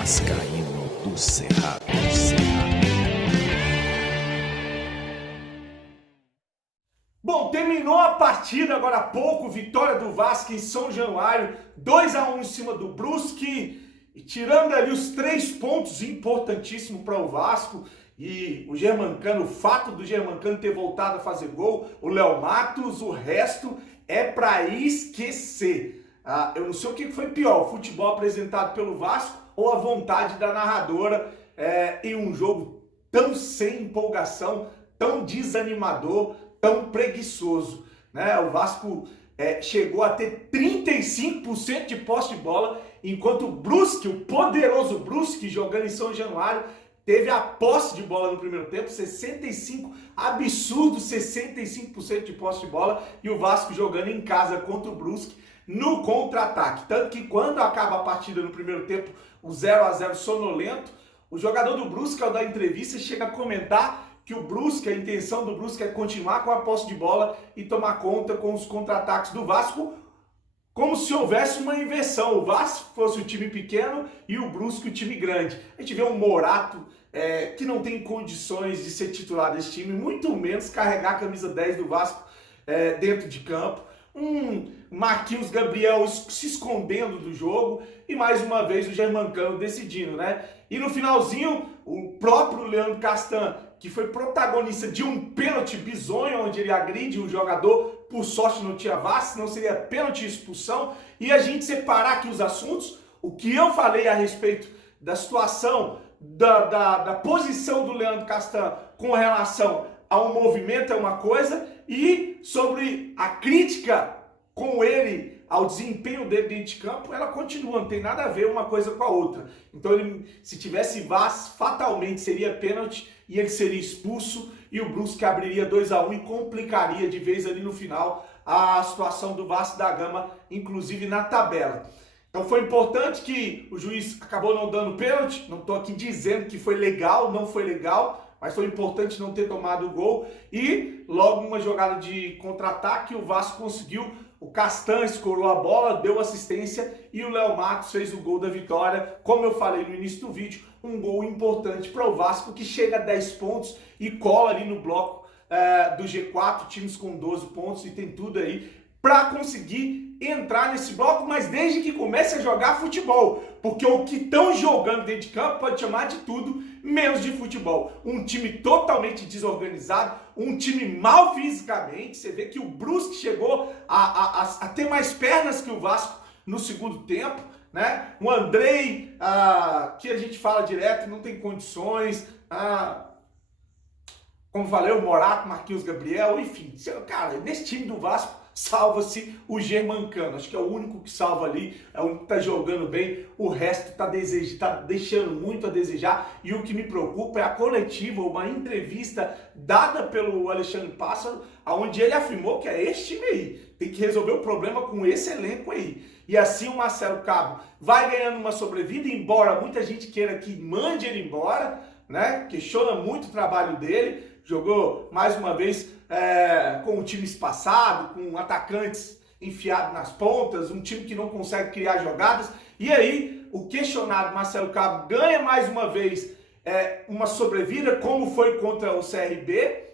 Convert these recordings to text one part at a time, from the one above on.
Vascaíno do Cerrado. Bom, terminou a partida agora há pouco, vitória do Vasco em São Januário, 2-1 em cima do Brusque, e tirando ali os 3 pontos importantíssimos para o Vasco, e o Germancano, o fato do Germancano ter voltado a fazer gol, o Léo Matos, o resto é para esquecer. Eu não sei o que foi pior, o futebol apresentado pelo Vasco ou a vontade da narradora em um jogo tão sem empolgação, tão desanimador, tão preguiçoso, né? O Vasco chegou a ter 35% de posse de bola, enquanto o Brusque, o poderoso Brusque, jogando em São Januário, teve a posse de bola no primeiro tempo, 65%, absurdo 65% de posse de bola, e o Vasco jogando em casa contra o Brusque no contra-ataque. Tanto que quando acaba a partida no primeiro tempo, o 0-0 sonolento, o jogador do Brusque, ao dar entrevista, chega a comentar que o Brusque, a intenção do Brusque é continuar com a posse de bola e tomar conta com os contra-ataques do Vasco, como se houvesse uma inversão. O Vasco fosse o time pequeno e o Brusque o time grande. A gente vê um Morato que não tem condições de ser titular desse time, muito menos carregar a camisa 10 do Vasco dentro de campo. Um Marquinhos Gabriel se escondendo do jogo e mais uma vez o Germancano decidindo, né? E no finalzinho, o próprio Leandro Castan, que foi protagonista de um pênalti bizonho, onde ele agride um jogador, por sorte não tinha VAR, senão seria pênalti e expulsão. E a gente separar aqui os assuntos, o que eu falei a respeito da situação, da posição do Leandro Castan com relação ao movimento é uma coisa, e sobre a crítica com ele ao desempenho dele dentro de campo, ela continua, não tem nada a ver uma coisa com a outra. Então, se tivesse VAR, fatalmente seria pênalti e ele seria expulso, e o Brusque abriria 2-1 e complicaria de vez ali no final a situação do Vasco da Gama, inclusive na tabela. Então foi importante que o juiz acabou não dando pênalti, não estou aqui dizendo que foi legal, não foi legal, mas foi importante não ter tomado o gol, e logo uma jogada de contra-ataque, o Vasco conseguiu, o Castan escorou a bola, deu assistência e o Léo Matos fez o gol da vitória. Como eu falei no início do vídeo, um gol importante para o Vasco, que chega a 10 pontos e cola ali no bloco do G4, times com 12 pontos, e tem tudo aí para conseguir entrar nesse bloco, mas desde que comece a jogar futebol, porque o que estão jogando dentro de campo pode chamar de tudo menos de futebol. Um time totalmente desorganizado, um time mal fisicamente. Você vê que o Brusque chegou a ter mais pernas que o Vasco no segundo tempo, né? O Andrei, que a gente fala direto, não tem condições, como falei, o Morato, Marquinhos Gabriel, enfim, cara, nesse time do Vasco salva-se o Germancano, acho que é o único que salva ali, é o único que tá jogando bem, o resto tá deixando muito a desejar, e o que me preocupa é a coletiva, uma entrevista dada pelo Alexandre Pássaro, onde ele afirmou que é esse time aí, tem que resolver o problema com esse elenco aí. E assim o Marcelo Cabo vai ganhando uma sobrevida, embora muita gente queira que mande ele embora, né? Questiona muito o trabalho dele, jogou mais uma vez com um time espaçado, com atacantes enfiados nas pontas, um time que não consegue criar jogadas. E aí o questionado Marcelo Cabo ganha mais uma vez uma sobrevida, como foi contra o CRB,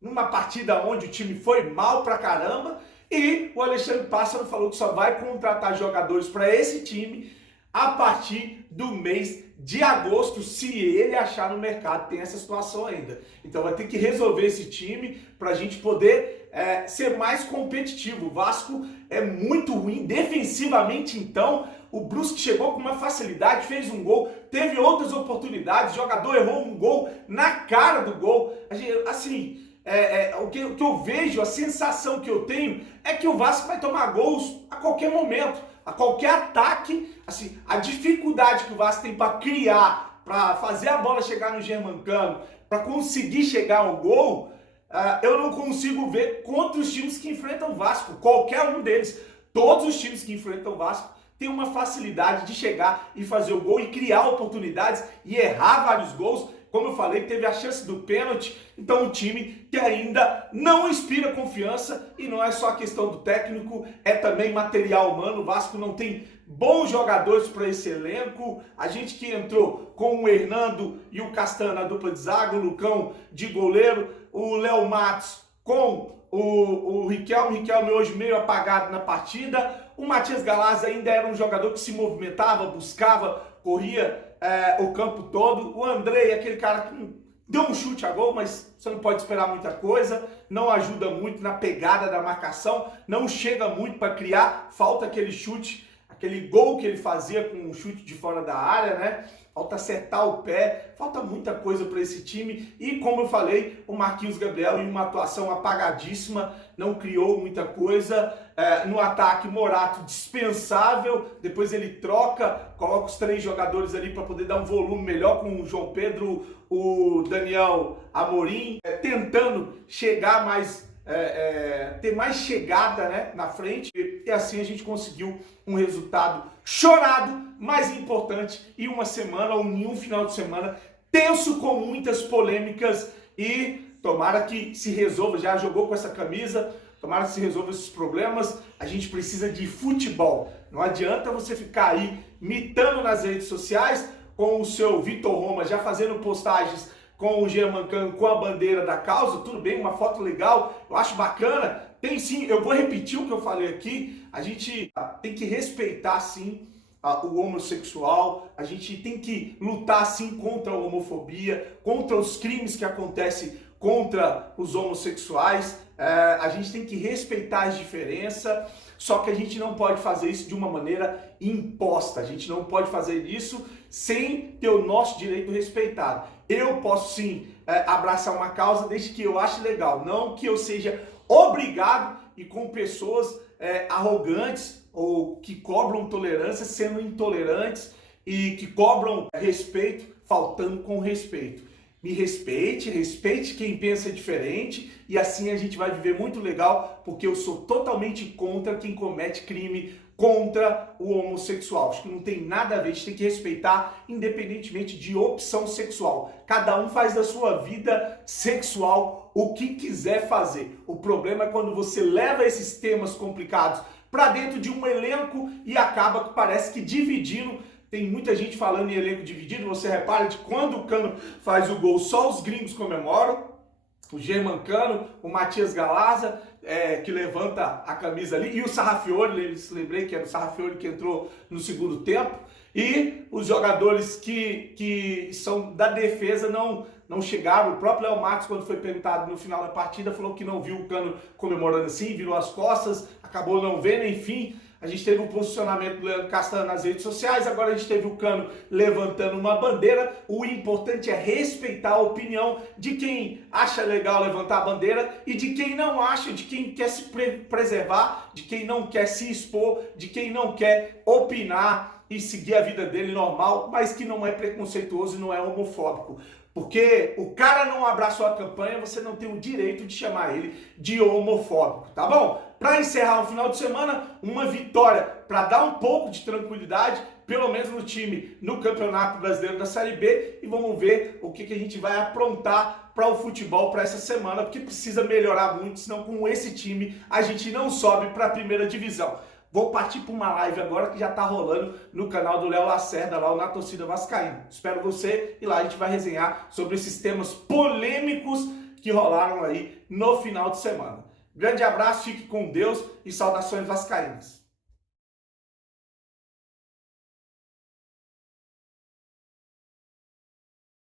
numa partida onde o time foi mal pra caramba, e o Alexandre Pássaro falou que só vai contratar jogadores para esse time a partir do mês de agosto, se ele achar no mercado. Tem essa situação ainda. Então vai ter que resolver esse time para a gente poder ser mais competitivo. O Vasco é muito ruim defensivamente, então o Brusque chegou com uma facilidade, fez um gol, teve outras oportunidades, o jogador errou um gol na cara do gol. O que eu vejo, a sensação que eu tenho é que o Vasco vai tomar gols a qualquer momento, a qualquer ataque. Assim, a dificuldade que o Vasco tem para criar, para fazer a bola chegar no Germancano, para conseguir chegar ao gol, eu não consigo ver contra os times que enfrentam o Vasco, qualquer um deles. Todos os times que enfrentam o Vasco têm uma facilidade de chegar e fazer o gol e criar oportunidades e errar vários gols, como eu falei, teve a chance do pênalti. Então um time que ainda não inspira confiança, e não é só a questão do técnico, é também material humano. O Vasco não tem bons jogadores para esse elenco. A gente que entrou com o Hernando e o Castanho na dupla de zaga, o Lucão de goleiro, o Léo Matos com o Riquelme hoje meio apagado na partida. O Matias Galaz ainda era um jogador que se movimentava, buscava, corria o campo todo. O Andrei, aquele cara que deu um chute a gol, mas você não pode esperar muita coisa, não ajuda muito na pegada da marcação, não chega muito para criar, falta aquele chute, aquele gol que ele fazia com um chute de fora da área, né? Falta acertar o pé, falta muita coisa para esse time. E como eu falei, o Marquinhos Gabriel em uma atuação apagadíssima, não criou muita coisa. No ataque, Morato dispensável, depois ele troca, coloca os 3 jogadores ali para poder dar um volume melhor, com o João Pedro, o Daniel Amorim, tentando chegar mais, ter mais chegada, né, na frente, e assim a gente conseguiu um resultado chorado, mas importante, em uma semana ou em um final de semana tenso, com muitas polêmicas, e tomara que se resolva. Já jogou com essa camisa, tomara que se resolva esses problemas. A gente precisa de futebol, não adianta você ficar aí mitando nas redes sociais com o seu Vitor Roma já fazendo postagens com o Germancano com a bandeira da causa. Tudo bem, uma foto legal, eu acho bacana. Tem sim, eu vou repetir o que eu falei aqui, a gente tem que respeitar sim o homossexual, a gente tem que lutar sim contra a homofobia, contra os crimes que acontecem contra os homossexuais. A gente tem que respeitar as diferenças, só que a gente não pode fazer isso de uma maneira imposta, a gente não pode fazer isso sem ter o nosso direito respeitado. Eu posso sim abraçar uma causa desde que eu ache legal, não que eu seja obrigado e com pessoas arrogantes ou que cobram tolerância sendo intolerantes e que cobram respeito faltando com respeito. Me respeite, respeite quem pensa diferente, e assim a gente vai viver muito legal, porque eu sou totalmente contra quem comete crime contra o homossexual. Acho que não tem nada a ver, a gente tem que respeitar independentemente de opção sexual. Cada um faz da sua vida sexual o que quiser fazer. O problema é quando você leva esses temas complicados para dentro de um elenco e acaba que parece que dividindo. Tem muita gente falando em elenco dividido, você repara de quando o Cano faz o gol, só os gringos comemoram, o Germancano, o Matias Galaza, que levanta a camisa ali, e o Sarrafiori, lembrei que era o Sarrafiori que entrou no segundo tempo, e os jogadores que são da defesa não chegaram. O próprio Léo Matos, quando foi perguntado no final da partida, falou que não viu o Cano comemorando assim, virou as costas, acabou não vendo, enfim. A gente teve o posicionamento do Leandro Castanho nas redes sociais, agora a gente teve o Cano levantando uma bandeira. O importante é respeitar a opinião de quem acha legal levantar a bandeira e de quem não acha, de quem quer se preservar, de quem não quer se expor, de quem não quer opinar e seguir a vida dele normal, mas que não é preconceituoso e não é homofóbico. Porque o cara não abraçou a campanha, você não tem o direito de chamar ele de homofóbico, tá bom? Para encerrar o final de semana, uma vitória para dar um pouco de tranquilidade, pelo menos no time, no Campeonato Brasileiro da Série B, e vamos ver o que a gente vai aprontar para o futebol para essa semana, porque precisa melhorar muito, senão com esse time a gente não sobe para a primeira divisão. Vou partir para uma live agora que já está rolando no canal do Léo Lacerda, lá na Torcida Vascaína. Espero você, e lá a gente vai resenhar sobre esses temas polêmicos que rolaram aí no final de semana. Grande abraço, fique com Deus e saudações vascaínas.